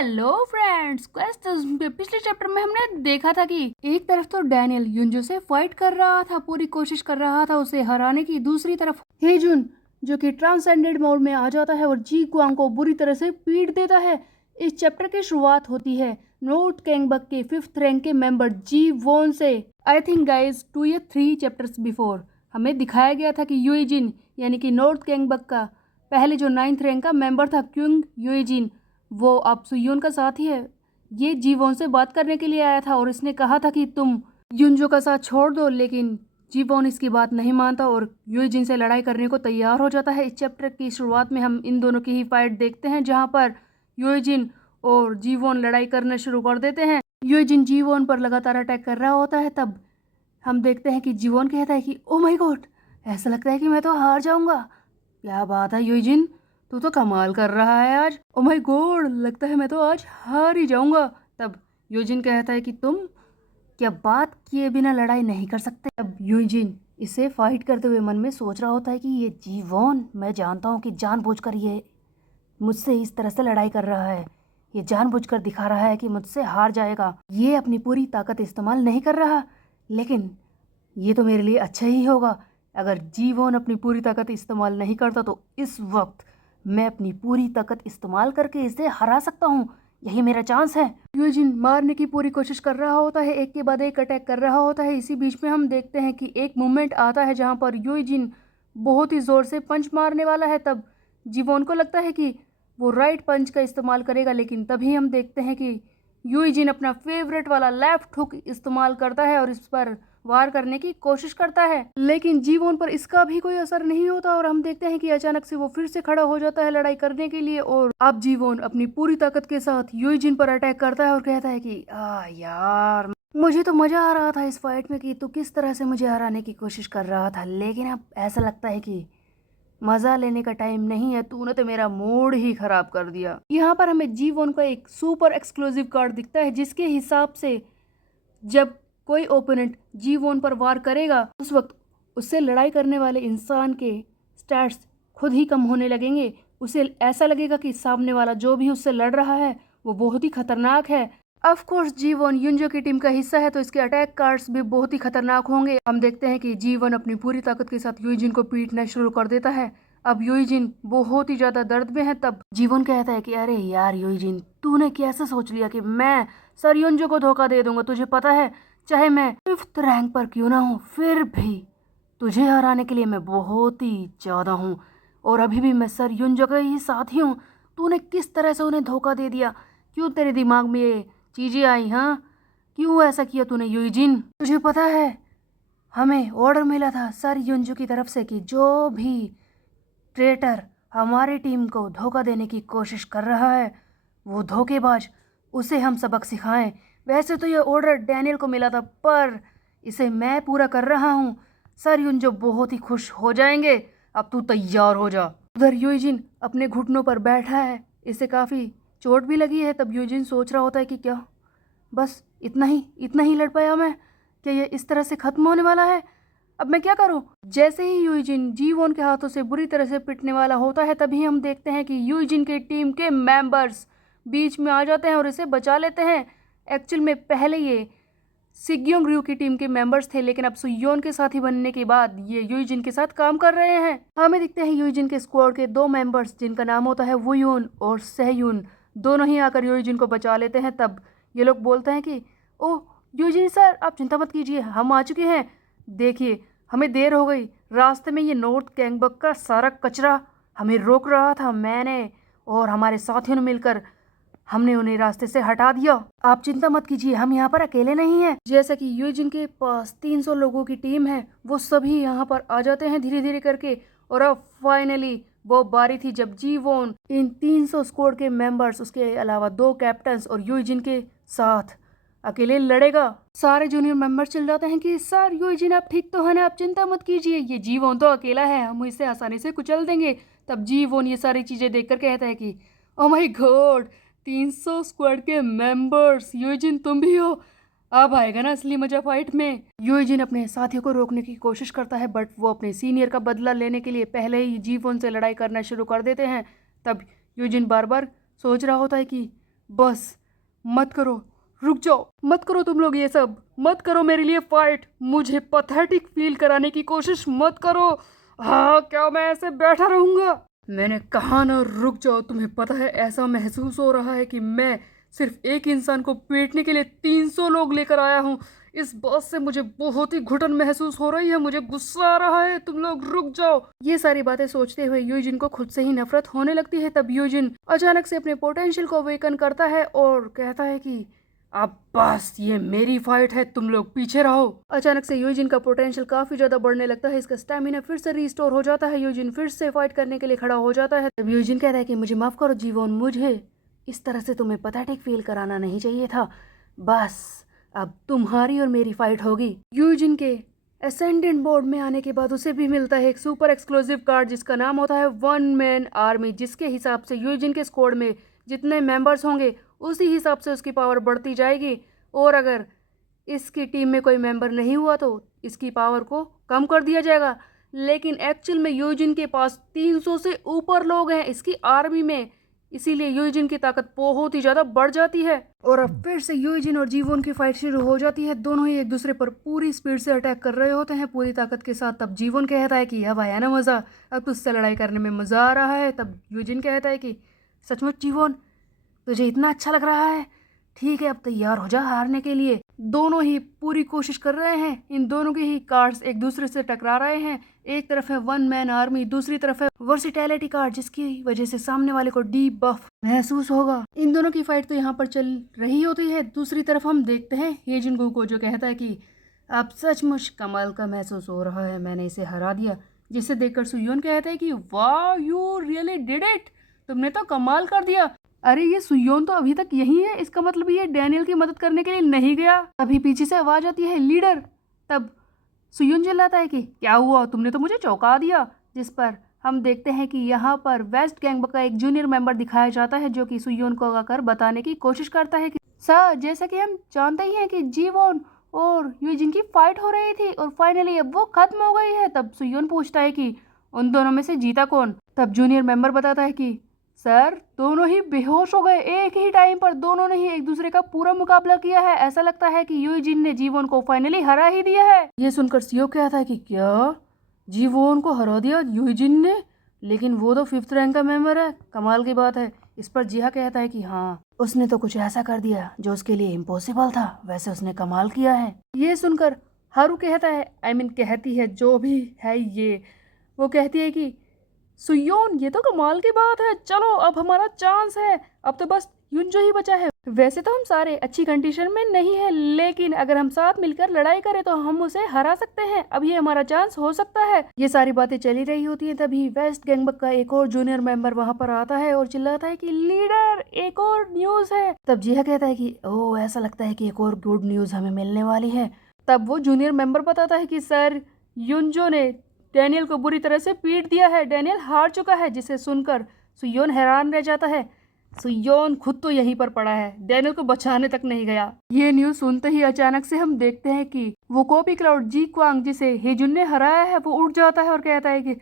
Hello friends, quest पिछले chapter में हमने देखा था कि एक तरफ तो डैनियल युनजो से फाइट कर रहा था, पूरी कोशिश कर रहा था उसे हराने की। दूसरी तरफ हेजुन जो कि ट्रांसेंडेंट मोड में आ जाता है और जी क्वांग को बुरी तरह से पीट देता है। इस चैप्टर की शुरुआत होती है नॉर्थ कैंगबक के 5th रैंक के मेंबर जी वोन से। आई थिंक गाइज 2 या 3 चैप्टर्स बिफोर हमें दिखाया गया था कि युइजिन यानी कि नॉर्थ कैंगबक का पहले जो 9th रैंक का मेंबर था क्योंग युइजिन, वो अब सुयोन का साथी है। ये जीवोन से बात करने के लिए आया था और इसने कहा था कि तुम युनजो का साथ छोड़ दो, लेकिन जीवोन इसकी बात नहीं मानता और युइजिन से लड़ाई करने को तैयार हो जाता है। इस चैप्टर की शुरुआत में हम इन दोनों की ही फाइट देखते हैं जहां पर युइजिन और जीवोन लड़ाई करना शुरू कर देते हैं। युइजिन जीवोन पर लगातार अटैक कर रहा होता है। तब हम देखते हैं कि जीवोन कहता है कि ओ माय गॉड, ऐसा लगता है कि मैं तो हार जाऊंगा। क्या बात है युइजिन, तू तो कमाल कर रहा है आज। ओ माय गॉड, लगता है मैं तो आज हार ही जाऊंगा। तब युइजिन कहता है कि तुम क्या बात किए बिना लड़ाई नहीं कर सकते। अब युइजिन इसे फाइट करते हुए मन में सोच रहा होता है कि ये जीवोन, मैं जानता हूँ कि जानबूझकर ये मुझसे इस तरह से लड़ाई कर रहा है। ये जानबूझकर दिखा रहा है कि मुझसे हार जाएगा। ये अपनी पूरी ताकत इस्तेमाल नहीं कर रहा, लेकिन ये तो मेरे लिए अच्छा ही होगा। अगर जीवोन अपनी पूरी ताकत इस्तेमाल नहीं करता तो इस वक्त मैं अपनी पूरी ताकत इस्तेमाल करके इसे हरा सकता हूँ। यही मेरा चांस है। युइजिन मारने की पूरी कोशिश कर रहा होता है, एक के बाद एक अटैक कर रहा होता है। इसी बीच में हम देखते हैं कि एक मूवमेंट आता है जहाँ पर युइजिन बहुत ही जोर से पंच मारने वाला है। तब जीवोन को लगता है कि वो राइट पंच का इस्तेमाल करेगा, लेकिन तभी हम देखते हैं कि युइजिन अपना फेवरेट वाला लेफ्ट हुक इस्तेमाल करता है और इस पर वार करने की कोशिश करता है, लेकिन जीवोन पर इसका भी कोई असर नहीं होता और हम देखते हैं कि अचानक से वो फिर से खड़ा हो जाता है लड़ाई करने के लिए। और अब जीवोन अपनी पूरी ताकत के साथ युइजिन पर अटैक करता है और कहता है कि यार, मुझे तो मजा आ रहा था इस फाइट में कि तू किस तरह से मुझे हराने की कोशिश कर रहा था, लेकिन अब ऐसा लगता है कि मजा लेने का टाइम नहीं है, तूने तो मेरा मूड ही खराब कर दिया। यहाँ पर हमें जीवोन का एक सुपर एक्सक्लूसिव कार्ड दिखता है जिसके हिसाब से जब कोई ओपोनेंट जीवोन पर वार करेगा उस वक्त उससे लड़ाई करने वाले इंसान के स्टैट्स खुद ही कम होने लगेंगे। उसे ऐसा लगेगा कि सामने वाला जो भी उससे लड़ रहा है वो बहुत ही खतरनाक है। ऑफ कोर्स जीवोन युनजो की टीम का हिस्सा है तो इसके अटैक कार्ड्स भी बहुत ही खतरनाक होंगे। हम देखते हैं कि जीवन अपनी पूरी ताकत के साथ युइजिन को पीटना शुरू कर देता है। अब युइजिन बहुत ही ज्यादा दर्द में है। तब जीवन कहता है कि अरे यार युइजिन, तूने कैसे सोच लिया कि मैं सर युनजो को धोखा दे दूंगा। तुझे पता है, चाहे मैं 5th रैंक पर क्यों ना हूँ, फिर भी तुझे हराने के लिए मैं बहुत ही ज्यादा हूँ और अभी भी मैं सर युनजो का ही साथी हूँ। तूने किस तरह से उन्हें धोखा दे दिया? क्यों तेरे दिमाग में ये चीजें आई? हाँ, क्यों ऐसा किया तूने युइजिन? तुझे पता है, हमें ऑर्डर मिला था सर युनजो की तरफ से कि जो भी ट्रेटर हमारी टीम को धोखा देने की कोशिश कर रहा है वो धोखेबाज, उसे हम सबक सिखाएं। वैसे तो ये ऑर्डर डैनियल को मिला था पर इसे मैं पूरा कर रहा हूँ। सर युनजो बहुत ही खुश हो जाएंगे। अब तू तैयार हो जा। उधर युइजिन अपने घुटनों पर बैठा है, इसे काफ़ी चोट भी लगी है। तब युइजिन सोच रहा होता है कि क्या बस इतना ही लड़ पाया मैं? क्या ये इस तरह से खत्म होने वाला है? अब मैं क्या करूं? जैसे ही युइजिन जीवोन के हाथों से बुरी तरह से पिटने वाला होता है तभी हम देखते हैं कि युइजिन के टीम के मेंबर्स बीच में आ जाते हैं और इसे बचा लेते हैं। एक्चुअल में पहले ये सिग्योंग रयू की टीम के मेंबर्स थे, लेकिन अब सुयोन के साथी बनने के बाद ये युइजिन के साथ काम कर रहे हैं। हमें दिखते हैं युइजिन के स्क्वाड के 2 मेंबर्स जिनका नाम होता है वुयून और सहयून, दोनों ही आकर युइजिन को बचा लेते हैं। तब ये लोग बोलते हैं कि ओह युइजिन सर, आप चिंता मत कीजिए, हम आ चुके हैं। देखिए, हमें देर हो गई, रास्ते में ये नॉर्थ कैंगबक का सारा कचरा हमें रोक रहा था। मैंने और हमारे साथियों ने मिलकर हमने उन्हें रास्ते से हटा दिया। आप चिंता मत कीजिए, हम यहाँ पर अकेले नहीं हैं। जैसा कि युइजिन के पास 300 लोगों की टीम है, वो सभी यहाँ पर आ जाते हैं धीरे धीरे करके। और अब फाइनली वो बारी थी जब जीवोन इन 300 स्क्वाड के मेंबर्स, उसके अलावा 2 कैप्टन्स और युइजिन के साथ अकेले लड़ेगा। सारे जूनियर मेंबर्स चिल्लाते जाते हैं कि सर युइजिन आप ठीक तो है ना, आप चिंता मत कीजिए, ये जीवोन तो अकेला है, हम इसे आसानी से कुचल देंगे। तब जीवोन ये सारी चीजें देखकर कहता है कि ओ माय गॉड, 300 स्क्वाड के मेंबर्स, युइजिन तुम भी हो। अब आएगा ना असली मजा फाइट में। युइजिन अपने साथियों को रोकने की कोशिश करता है बट वो अपने सीनियर का बदला लेने के लिए पहले ही जीवोन से लड़ाई करना शुरू कर देते हैं। तब युइजिन बार बार सोच रहा होता है कि बस मत करो, रुक जाओ, मत करो तुम लोग ये सब, मत करो मेरे लिए फाइट, मुझे पैथेटिक फील कराने की कोशिश मत करो। हाँ, क्या मैं ऐसे बैठा रहूंगा? मैंने कहा ना रुक जाओ। तुम्हें पता है ऐसा महसूस हो रहा है कि मैं सिर्फ एक इंसान को पीटने के लिए 300 लोग लेकर आया हूँ। इस बात से मुझे बहुत ही घुटन महसूस हो रही है, मुझे गुस्सा आ रहा है। तुम लोग रुक जाओ। ये सारी बातें सोचते हुए यूजिन को खुद से ही नफरत होने लगती है। तब यूजिन अचानक से अपने पोटेंशियल को अवेकन करता है और कहता है कि अब बस ये मेरी फाइट है, तुम लोग पीछे रहो। अचानक से यूजिन का पोटेंशियल काफी ज्यादा बढ़ने लगता है, इसका स्टैमिना फिर से रिस्टोर हो जाता है। यूजिन फिर से फाइट करने के लिए खड़ा हो जाता है। तब यूजिन कहता है कि मुझे माफ करो जीवोन, मुझे इस तरह से तुम्हें पैथेटिक फील कराना नहीं चाहिए था। बस अब तुम्हारी और मेरी फाइट होगी। यूजिन के असेंडेंट बोर्ड में आने के बाद उसे भी मिलता है एक सुपर एक्सक्लूसिव कार्ड जिसका नाम होता है वन मैन आर्मी, जिसके हिसाब से यूजिन के स्क्वाड में जितने मेंबर्स होंगे उसी हिसाब से उसकी पावर बढ़ती जाएगी, और अगर इसकी टीम में कोई मेंबर नहीं हुआ तो इसकी पावर को कम कर दिया जाएगा। लेकिन एक्चुअल में यूजिन के पास 300 से ऊपर लोग हैं इसकी आर्मी में, इसीलिए यूजिन की ताकत बहुत ही ज़्यादा बढ़ जाती है। और अब फिर से यूजिन और जीवोन की फाइट शुरू हो जाती है। दोनों ही एक दूसरे पर पूरी स्पीड से अटैक कर रहे होते हैं पूरी ताकत के साथ। तब जीवोन कहता है कि अब आया ना मज़ा, अब तुझसे लड़ाई करने में मज़ा आ रहा है। तब यूजिन कहता है कि सचमुच जीवोन, तुझे इतना अच्छा लग रहा है? ठीक है, अब तैयार हो जा हारने के लिए। दोनों ही पूरी कोशिश कर रहे हैं। इन दोनों के ही कार्ड्स एक दूसरे से टकरा रहे हैं। एक तरफ है वन मैन आर्मी, दूसरी तरफ है वर्सिटैलिटी कार्ड, जिसकी वजह से सामने वाले को डी बफ महसूस होगा। इन दोनों की फाइट तो यहाँ पर चल रही होती है। दूसरी तरफ हम देखते हैं हे जिंगू को, जो कहता है कि अब सचमुच कमाल का महसूस हो रहा है, मैंने इसे हरा दिया। जिसे देखकर सुयोन कहता है कि वाह, यू रियली डिड इट, तुमने तो कमाल कर दिया। अरे ये सुयोन तो अभी तक यही है, इसका मतलब ये डैनियल की मदद करने के लिए नहीं गया। अभी पीछे से आवाज आती है लीडर। तब सुयोन चिल्लाता है कि क्या हुआ, तुमने तो मुझे चौंका दिया। जिस पर हम देखते हैं कि यहाँ पर वेस्ट गैंग का एक जूनियर मेंबर दिखाया जाता है, जो कि सुयोन को आकर बताने की कोशिश करता है कि सर, जैसा कि हम जानते ही हैं कि जीवोन और यूजिन की फाइट हो रही थी और फाइनली अब वो खत्म हो गई है। तब सुयोन पूछता है कि उन दोनों में से जीता कौन। तब जूनियर मेंबर बताता है कि सर, दोनों ही बेहोश हो गए एक ही टाइम पर, दोनों ने ही एक दूसरे का पूरा मुकाबला किया है। ऐसा लगता है कि यूजिन ने जीवोन को फाइनली हरा ही दिया है। ये सुनकर सियो कहता है कि क्या जीवोन को हरा दिया यूजिन ने? लेकिन वो तो 5th रैंक का मेंबर है, कमाल की बात है। इस पर जिहा कहता है कि हाँ, उसने तो कुछ ऐसा कर दिया जो उसके लिए इम्पॉसिबल था, वैसे उसने कमाल किया है। ये सुनकर हारू कहता है, कहती है जो भी है ये, वो कहती है कि सुयोन, ये तो कमाल की बात है, चलो अब हमारा चांस है, अब तो बस युंजो ही बचा है। वैसे तो हम सारे अच्छी कंडीशन में नहीं है, लेकिन अगर हम साथ मिलकर लड़ाई करें तो हम उसे हरा सकते हैं, अब ये हमारा चांस हो सकता है। ये सारी बातें चली रही होती हैं, तभी वेस्ट गैंगबक का एक और जूनियर मेंबर वहां पर आता है और चिल्लाता है कि लीडर, एक और न्यूज है। तब जिहा कहता है कि ओह, ऐसा लगता है कि एक और गुड न्यूज हमें मिलने वाली है। तब वो जूनियर मेंबर बताता है कि सर, युंजो ने डैनियल को बुरी तरह से पीट दिया है, डैनियल हार चुका है। जिसे सुनकर सुयोन हैरान रह जाता है। सुयोन खुद तो यहीं पर पड़ा है, डैनियल को बचाने तक नहीं गया। ये न्यूज सुनते ही अचानक से हम देखते हैं कि वो कॉपी क्लाउड जी क्वांग, जिसे हेजुन ने हराया है, वो उठ जाता है और कहता है कि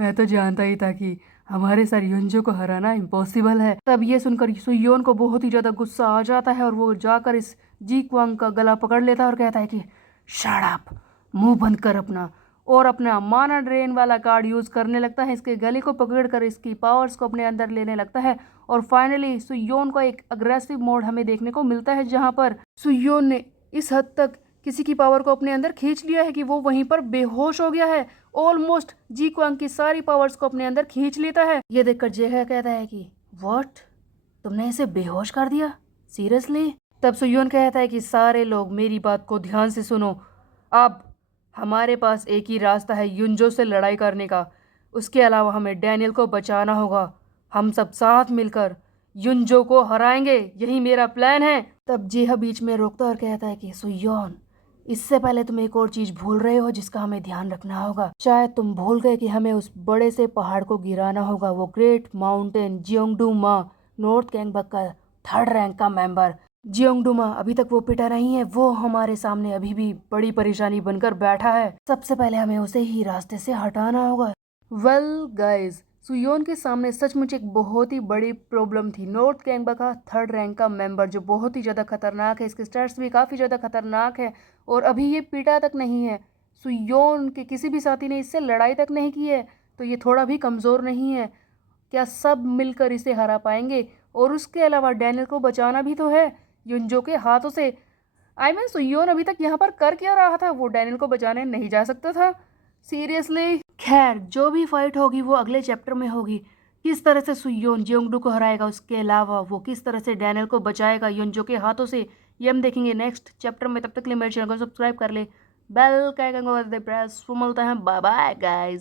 मैं तो जानता ही था कि हमारे सर युंजो को हराना इम्पॉसिबल है। तब ये सुनकर सुयोन को बहुत ही ज्यादा गुस्सा आ जाता है और वो जाकर इस जी क्वांग का गला पकड़ लेता है और कहता है कि शट अप, मुंह बंद कर अपना, और अपना माना ड्रेन वाला कार्ड यूज करने लगता है। इसके गले को पकड़कर इसकी पावर्स को अपने अंदर लेने लगता है और फाइनली सुयोन का एक अग्रेसिव मोड हमें देखने को मिलता है, जहां पर सुयोन ने इस हद तक किसी की पावर को अपने अंदर खींच लिया है कि वो वहीं पर बेहोश हो गया है। ऑलमोस्ट जी क्वांग की सारी पावर्स को अपने अंदर खींच लेता है। ये देखकर जेहा कहता है कि व्हाट, तुमने इसे बेहोश कर दिया, सीरियसली? तब सुयोन कहता है कि सारे लोग मेरी बात को ध्यान से सुनो, अब हमारे पास एक ही रास्ता है युंजो से लड़ाई करने का, उसके अलावा हमें डैनियल को बचाना होगा। हम सब साथ मिलकर युंजो को हराएंगे, यही मेरा प्लान है। तब जेहा बीच में रोकता और कहता है कि सुयोन, इससे पहले तुम एक और चीज भूल रहे हो जिसका हमें ध्यान रखना होगा। शायद तुम भूल गए कि हमें उस बड़े से पहाड़ को गिराना होगा, वो ग्रेट माउंटेन जियोंगडू-मा, नॉर्थ गैंगबक का 3rd रैंक का मेंबर। जियोंगडू-मा अभी तक वो पिटा नहीं है, वो हमारे सामने अभी भी बड़ी परेशानी बनकर बैठा है। सबसे पहले हमें उसे ही रास्ते से हटाना होगा। वेल गाइज, सुयोन के सामने सचमुच एक बहुत ही बड़ी प्रॉब्लम थी। नॉर्थ गैंगबा का 3rd रैंक का मेंबर जो बहुत ही ज़्यादा खतरनाक है, इसके स्टैट्स भी काफ़ी ज़्यादा खतरनाक है और अभी ये पीटा तक नहीं है। सुयोन के किसी भी साथी ने इससे लड़ाई तक नहीं की है, तो ये थोड़ा भी कमज़ोर नहीं है। क्या सब मिलकर इसे हरा पाएंगे? और उसके अलावा डैनियल को बचाना भी तो है युंजो के हाथों से। सुयोन अभी तक यहाँ पर कर क्या रहा था? वो डैनियल को बचाने नहीं जा सकता था? सीरियसली। खैर, जो भी फाइट होगी वो अगले चैप्टर में होगी। किस तरह से सुयोन जेओंगडू को हराएगा, उसके अलावा वो किस तरह से डैनियल को बचाएगा युंजो के हाथों से, ये हम देखेंगे नेक्स्ट चैप्टर में। तब तक के लिए मेरे चैनल को सब्सक्राइब कर ले, बेल का आइकन को प्रेस। वो मिलता है, बाय बाय गाइस।